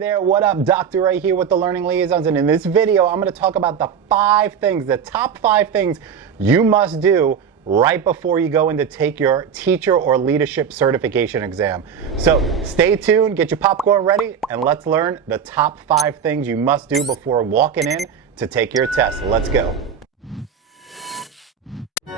There, what up? Dr. Ray here with the Learning Liaisons, and in this video I'm going to talk about the top 5 things you must do right before you go in to take your teacher or leadership certification exam. So stay tuned, get your popcorn ready, and let's learn the top 5 things you must do before walking in to take your test. Let's go. All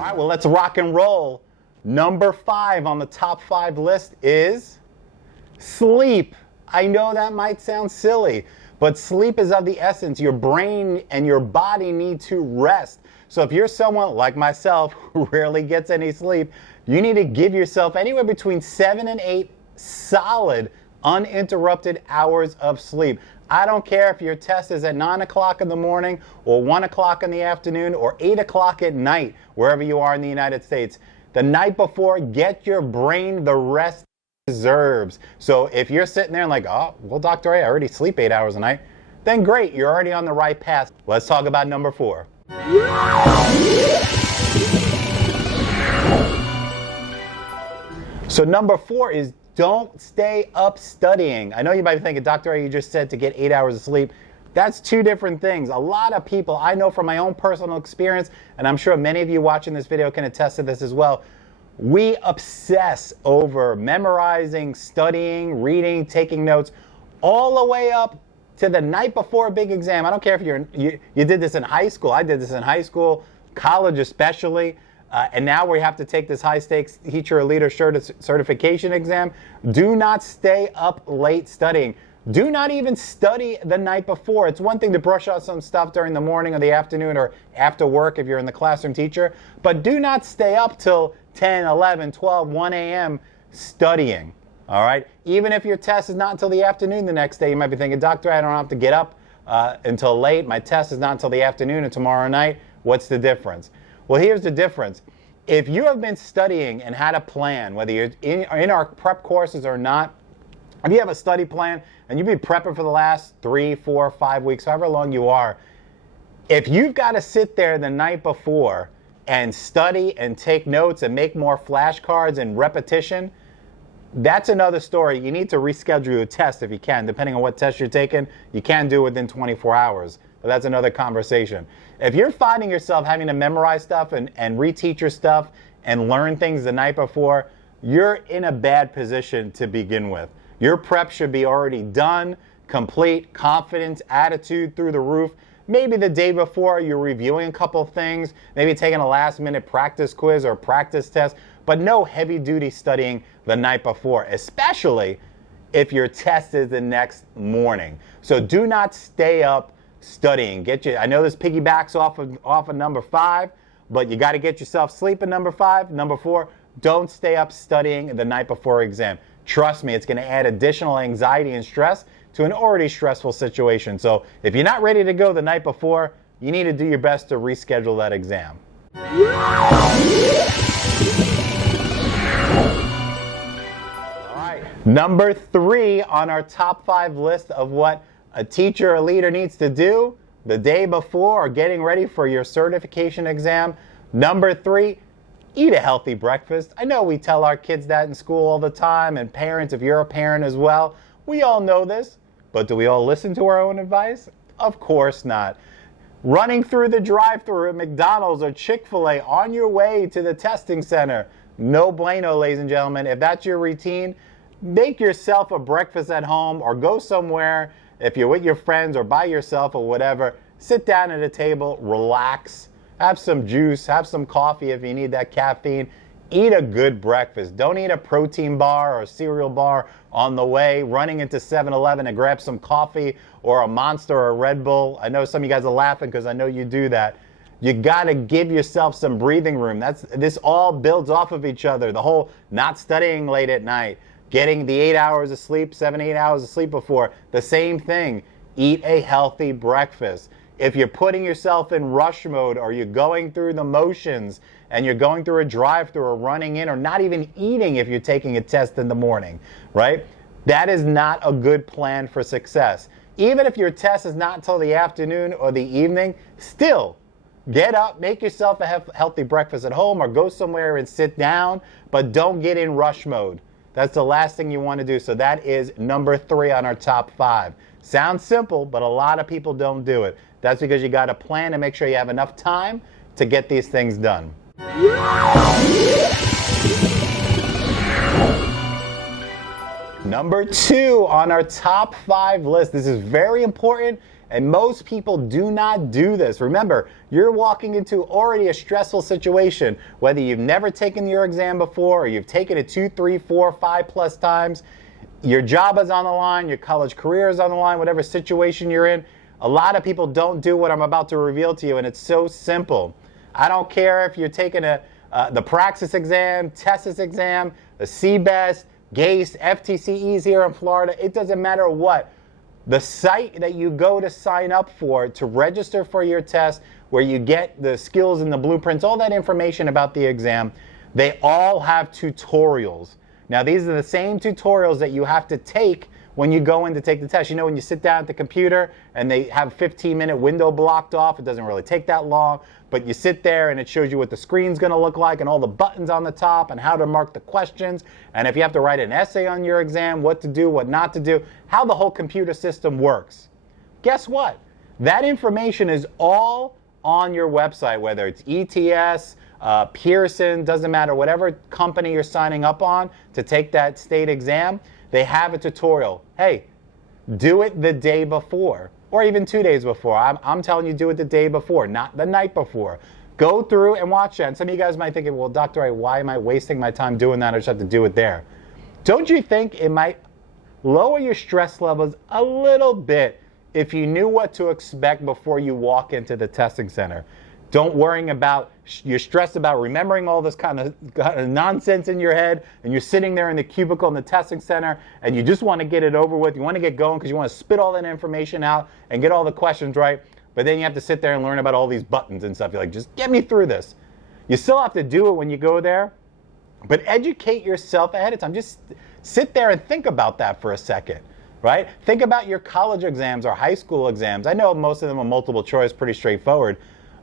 right, well, let's rock and roll. Number 5 on the top 5 list is sleep. I know that might sound silly, but sleep is of the essence. Your brain and your body need to rest. So if you're someone like myself who rarely gets any sleep, you need to give yourself anywhere between 7 and 8 solid, uninterrupted hours of sleep. I don't care if your test is at 9 o'clock in the morning or 1 o'clock in the afternoon or 8 o'clock at night, wherever you are in the United States. The night before, get your brain the rest it deserves. So if you're sitting there and like, oh, well, Dr. A, I already sleep 8 hours a night, then great, you're already on the right path. Let's talk about number 4. So number 4 is don't stay up studying. I know you might be thinking, Dr. A, you just said to get 8 hours of sleep. That's 2 different things. A lot of people, I know from my own personal experience, and I'm sure many of you watching this video can attest to this as well, we obsess over memorizing, studying, reading, taking notes, all the way up to the night before a big exam. I don't care if you did this in high school. I did this in high school, college especially, and now we have to take this high-stakes teacher or leader certification exam. Do not stay up late studying. Do not even study the night before. It's one thing to brush out some stuff during the morning or the afternoon or after work if you're in the classroom teacher, but do not stay up till 10, 11, 12, 1 a.m. studying, all right? Even if your test is not until the afternoon the next day, you might be thinking, Doctor, I don't have to get up until late. My test is not until the afternoon and tomorrow night. What's the difference? Well, here's the difference. If you have been studying and had a plan, whether you're in our prep courses or not, if you have a study plan and you've been prepping for the last 3, 4, 5 weeks, however long you are, if you've got to sit there the night before and study and take notes and make more flashcards and repetition, that's another story. You need to reschedule your test if you can. Depending on what test you're taking, you can do it within 24 hours. But that's another conversation. If you're finding yourself having to memorize stuff and reteach your stuff and learn things the night before, you're in a bad position to begin with. Your prep should be already done, complete, confidence, attitude through the roof. Maybe the day before you're reviewing a couple things, maybe taking a last-minute practice quiz or practice test, but no heavy-duty studying the night before, especially if your test is the next morning. So do not stay up studying. I know this piggybacks off of number 5, but you got to get yourself sleep in number 5. Number 4, don't stay up studying the night before exam. Trust me, it's going to add additional anxiety and stress to an already stressful situation. So if you're not ready to go the night before, you need to do your best to reschedule that exam. All right, number 3 on our top 5 list of what a teacher or leader needs to do the day before or getting ready for your certification exam. Number 3, eat a healthy breakfast. I know we tell our kids that in school all the time, and parents, if you're a parent as well, we all know this, but do we all listen to our own advice? Of course not. Running through the drive-thru at McDonald's or Chick-fil-A on your way to the testing center, no bueno, ladies and gentlemen. If that's your routine, make yourself a breakfast at home or go somewhere. If you're with your friends or by yourself or whatever, sit down at a table, relax. Have some juice, have some coffee if you need that caffeine. Eat a good breakfast. Don't eat a protein bar or a cereal bar on the way, running into 7-Eleven to grab some coffee or a Monster or a Red Bull. I know some of you guys are laughing because I know you do that. You got to give yourself some breathing room. This all builds off of each other. The whole not studying late at night, getting the 8 hours of sleep, 7, 8 hours of sleep before, the same thing. Eat a healthy breakfast. If you're putting yourself in rush mode or you're going through the motions and you're going through a drive-thru or running in or not even eating if you're taking a test in the morning, right? That is not a good plan for success. Even if your test is not until the afternoon or the evening, still Get up, make yourself a healthy breakfast at home, or go somewhere and sit down, but don't get in rush mode. That's the last thing you want to do. So that is number 3 on our top 5. Sounds simple, but a lot of people don't do it. That's because you got to plan and make sure you have enough time to get these things done. Number 2 on our top 5 list. This is very important, and most people do not do this. Remember, you're walking into already a stressful situation, whether you've never taken your exam before or you've taken it 2, 3, 4, 5 plus times. Your job is on the line, your college career is on the line, whatever situation you're in. A lot of people don't do what I'm about to reveal to you, and it's so simple. I don't care if you're taking the Praxis exam, TExes exam, the CBest, GACE, FTCEs here in Florida. It doesn't matter what. The site that you go to sign up for to register for your test, where you get the skills and the blueprints, all that information about the exam, they all have tutorials. Now, these are the same tutorials that you have to take when you go in to take the test. You know, when you sit down at the computer and they have a 15-minute window blocked off, it doesn't really take that long, but you sit there and it shows you what the screen's going to look like and all the buttons on the top and how to mark the questions. And if you have to write an essay on your exam, what to do, what not to do, how the whole computer system works. Guess what? That information is all on your website, whether it's ETS, Pearson, doesn't matter, whatever company you're signing up on to take that state exam, they have a tutorial. Hey, do it the day before, or even 2 days before. I'm telling you, do it the day before, not the night before. Go through and watch that. And some of you guys might think, well, Dr. A, why am I wasting my time doing that? I just have to do it there. Don't you think it might lower your stress levels a little bit if you knew what to expect before you walk into the testing center? Don't worry about, you're stressed about remembering all this kind of nonsense in your head, and you're sitting there in the cubicle in the testing center, and you just want to get it over with. You want to get going because you want to spit all that information out and get all the questions right, but then you have to sit there and learn about all these buttons and stuff. You're like, just get me through this. You still have to do it when you go there, but educate yourself ahead of time. Just sit there and think about that for a second, right? Think about your college exams or high school exams. I know most of them are multiple choice, pretty straightforward.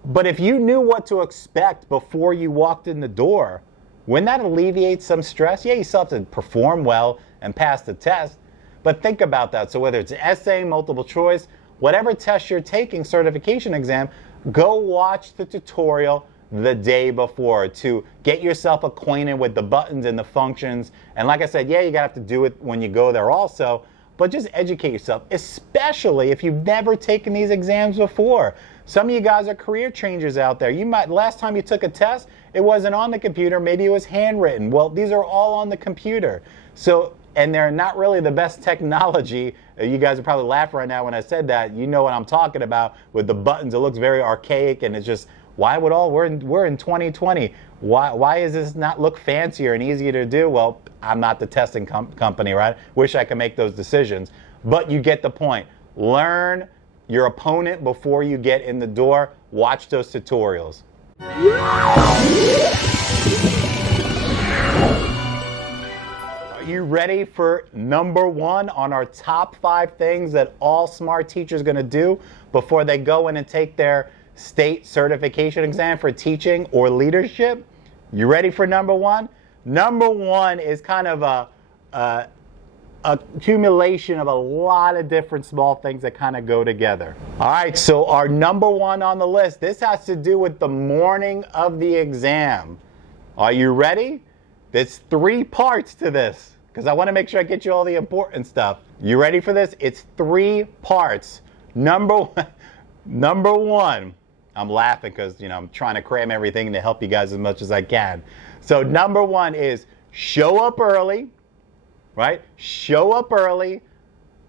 But if you knew what to expect before you walked in the door, wouldn't that alleviate some stress? Yeah, you still have to perform well and pass the test, but think about that. So whether it's essay, multiple choice, whatever test you're taking, certification exam, go watch the tutorial the day before to get yourself acquainted with the buttons and the functions. And like I said, yeah, you're gonna have to do it when you go there also, but just educate yourself, especially if you've never taken these exams before. Some of you guys are career changers out there. Last time you took a test, it wasn't on the computer, maybe it was handwritten. Well, these are all on the computer. So, and they're not really the best technology. You guys are probably laughing right now when I said that. You know what I'm talking about with the buttons. It looks very archaic, and it's just, why would we're in 2020. Why does this not look fancier and easier to do? Well, I'm not the testing company, right? Wish I could make those decisions. But you get the point. Learn your opponent before you get in the door. Watch those tutorials. Are you ready for number 1 on our top 5 things that all smart teachers are going to do before they go in and take their state certification exam for teaching or leadership? You ready for number 1? Number 1 is kind of a accumulation of a lot of different small things that kind of go together. All right, so our number 1 on the list, this has to do with the morning of the exam. Are you ready? There's 3 parts to this because I want to make sure I get you all the important stuff. You ready for this? It's 3 parts. Number 1, I'm laughing because, I'm trying to cram everything to help you guys as much as I can. So number 1 is show up early, right? Show up early,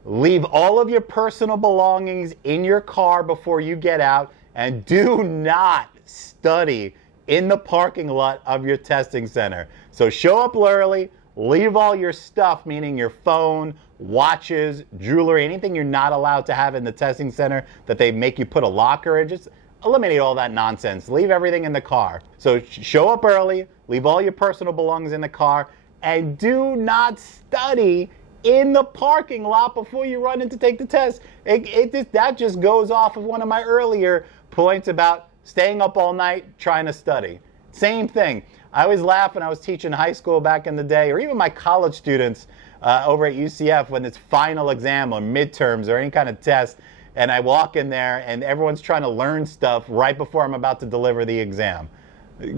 leave all of your personal belongings in your car before you get out, and do not study in the parking lot of your testing center. So show up early, leave all your stuff, meaning your phone, watches, jewelry, anything you're not allowed to have in the testing center that they make you put a locker in. Just eliminate all that nonsense. Leave everything in the car. So show up early, leave all your personal belongings in the car, and do not study in the parking lot before you run in to take the test. That just goes off of one of my earlier points about staying up all night trying to study. Same thing. I always laugh when I was teaching high school back in the day, or even my college students over at UCF when it's final exam or midterms or any kind of test, and I walk in there and everyone's trying to learn stuff right before I'm about to deliver the exam.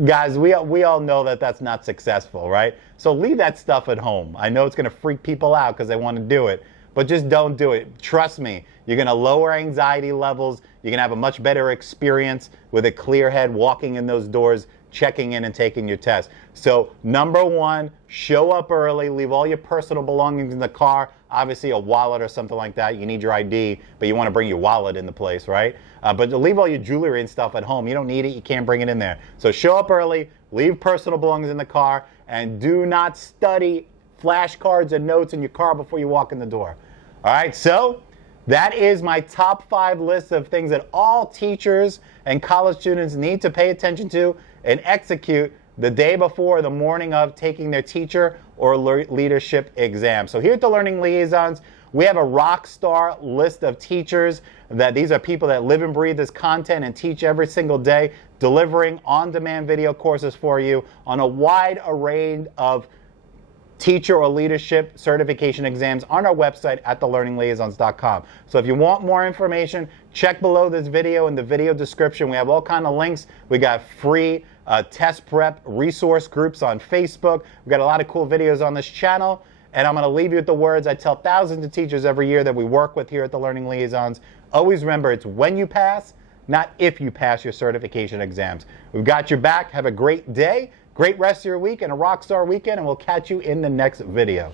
Guys, we all know that that's not successful, right? So leave that stuff at home. I know it's going to freak people out because they want to do it, but just don't do it. Trust me, you're going to lower anxiety levels. You're going to have a much better experience with a clear head walking in those doors, checking in and taking your test. So number one, show up early, leave all your personal belongings in the car, obviously a wallet or something like that. You need your ID, but you want to bring your wallet in the place, right? But leave all your jewelry and stuff at home. You don't need it, you can't bring it in there. So show up early, leave personal belongings in the car, and do not study flashcards and notes in your car before you walk in the door. All right, so that is my top 5 list of things that all teachers and college students need to pay attention to and execute the day before, the morning of taking their teacher or leadership exam. So here at the Learning Liaisons, we have a rock star list of teachers that these are people that live and breathe this content and teach every single day, delivering on-demand video courses for you on a wide array of teacher or leadership certification exams on our website at thelearningliaisons.com. So if you want more information, check below this video in the video description. We have all kinds of links. We got free test prep resource groups on Facebook. We've got a lot of cool videos on this channel. And I'm going to leave you with the words I tell thousands of teachers every year that we work with here at the Learning Liaisons. Always remember, it's when you pass, not if you pass your certification exams. We've got your back. Have a great day. Great rest of your week and a rock star weekend, and we'll catch you in the next video.